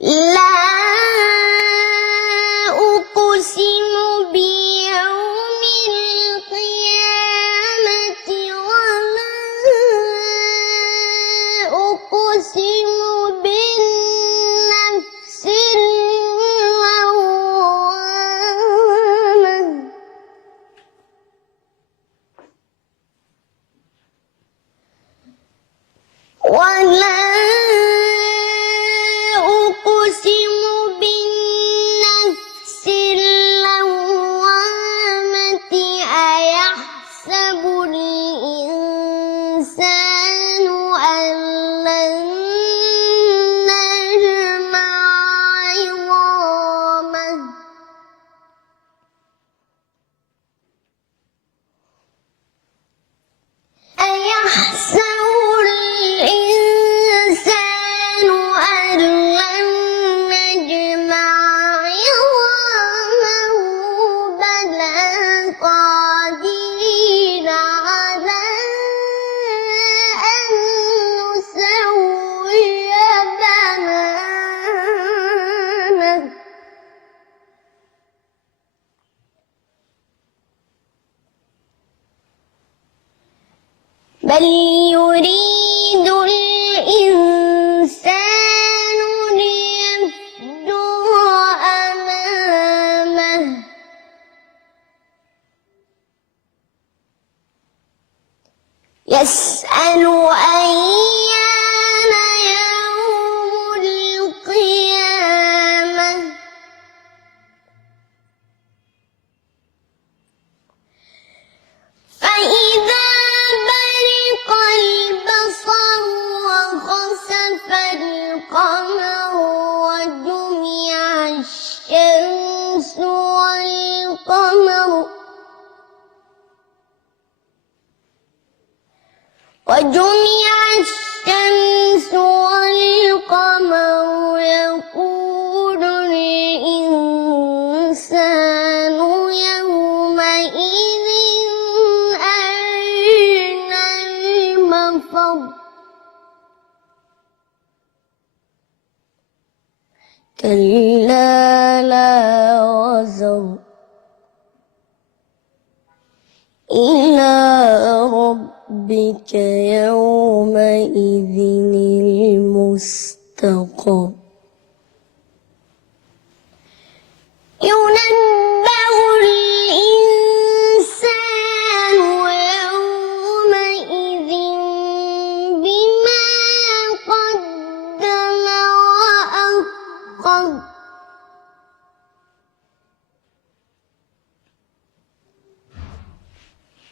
لا أقسم بيوم القيامة وما أقسم بالنفس اللوامة ولا أقسم بالنفس اللوامة أيحسب الإنسان أن لن نجمع عظامه أيحسب الإنسان أن لن نجمع عظامه بلى قادرين على أن نسوي بنانه بل يريد الإنسان ليفجر أمامه يسأل أيان يوم القيامة فإذا برق البصر وخسف القمر وجمع الشمس والقمر يقول الإنسان يومئذ أين المفر كلا لا وزر إلى ربك يومئذ المستقر ينبأ الإنسان يومئذ بما قدم وأخر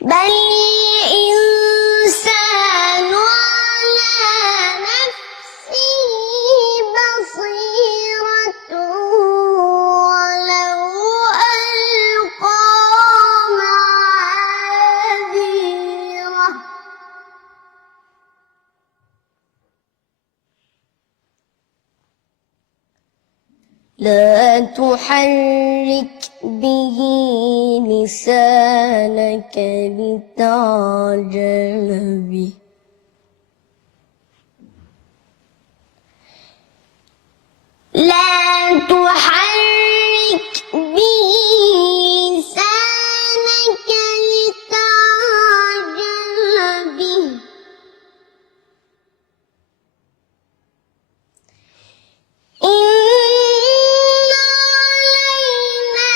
بل الإنسان على نفسه بصيرة ولو ألقى معاذيره لا تحرك به لسانك لتعجل به لا تحرك به لسانك لتعجل به إن علينا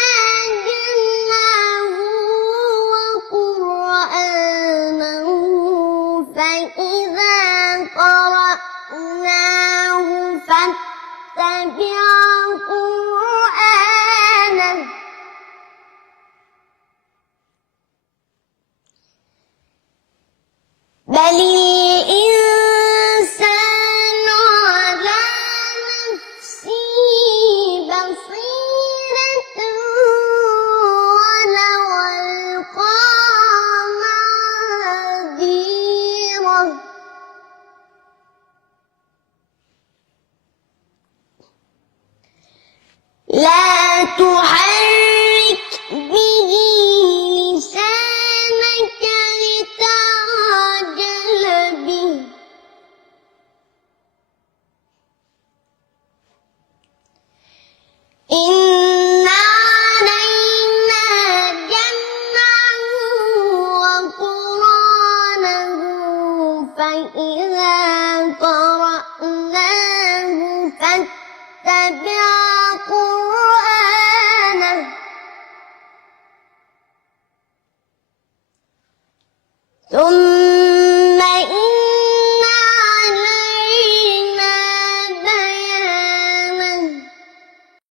جمعه وقرآنه إذا قرأناه فاتبع قرآنه ثم